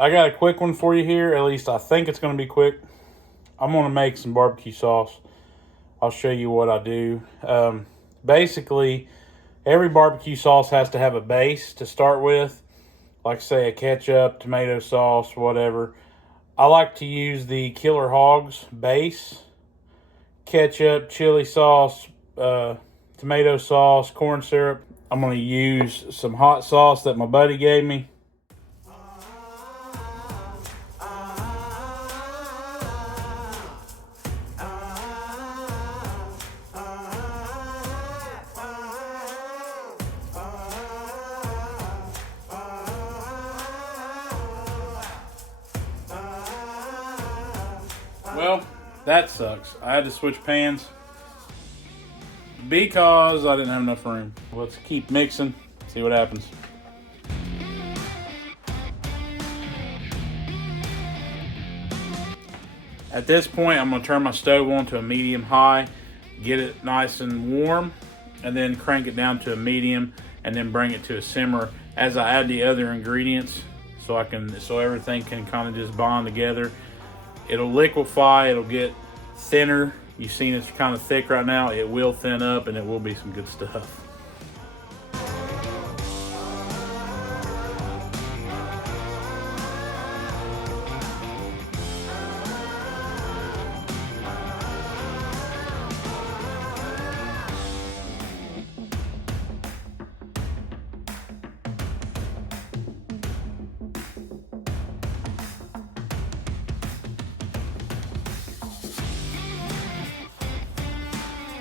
I got a quick one for you here. At least I think it's going to be quick. I'm going to make some barbecue sauce. I'll show you what I do. Basically, every barbecue sauce has to have a base to start with. Like say a ketchup, tomato sauce, whatever. I like to use the Killer Hogs base. Ketchup, chili sauce, tomato sauce, corn syrup. I'm going to use some hot sauce that my buddy gave me. Well, that sucks. I had to switch pans because I didn't have enough room. Let's keep mixing, see what happens. At this point, I'm going to turn my stove on to a medium high, get it nice and warm, and then crank it down to a medium, and then bring it to a simmer as I add the other ingredients, so everything can kind of just bond together. It'll liquefy, it'll get thinner. You've seen it's kind of thick right now. It will thin up and it will be some good stuff.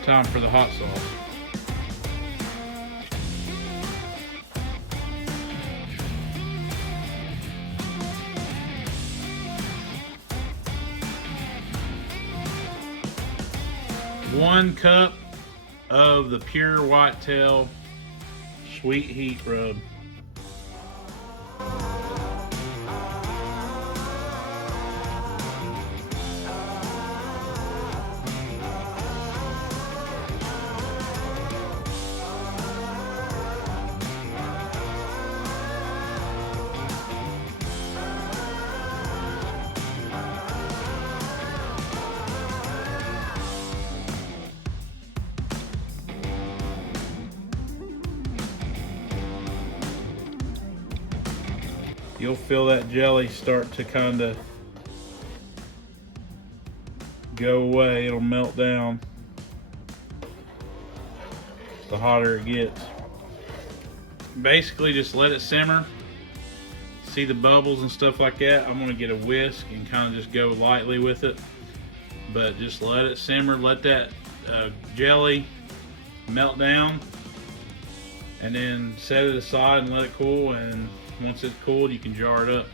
Time for the hot sauce. One cup of the pure whitetail sweet heat rub. You'll feel that jelly start to kind of go away. It'll melt down the hotter it gets. Basically just let it simmer. See the bubbles and stuff like that? I'm gonna get a whisk and kind of just go lightly with it. But just let it simmer, let that jelly melt down, and then set it aside and let it cool. And once it's cooled, you can jar it up.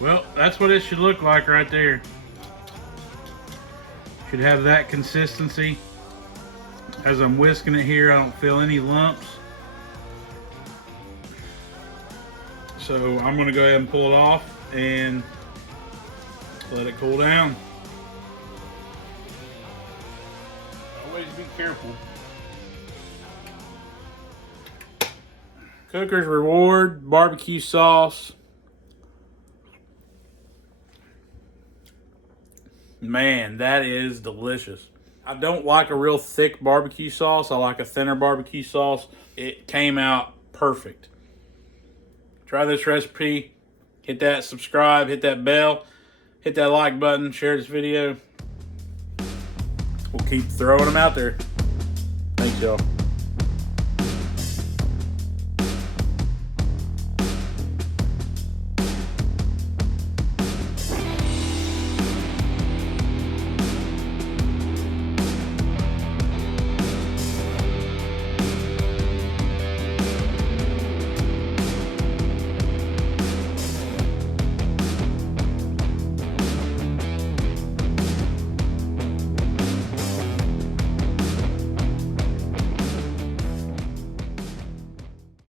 Well, that's what it should look like right there. Should have that consistency. As I'm whisking it here, I don't feel any lumps. So I'm gonna go ahead and pull it off and let it cool down. Always be careful. Cooker's Reward barbecue sauce. Man, that is delicious. I don't like a real thick barbecue sauce. I like a thinner barbecue sauce. It came out perfect. Try this recipe. Hit that subscribe, hit that bell. Hit that like button, share this video. We'll keep throwing them out there. Thanks, y'all.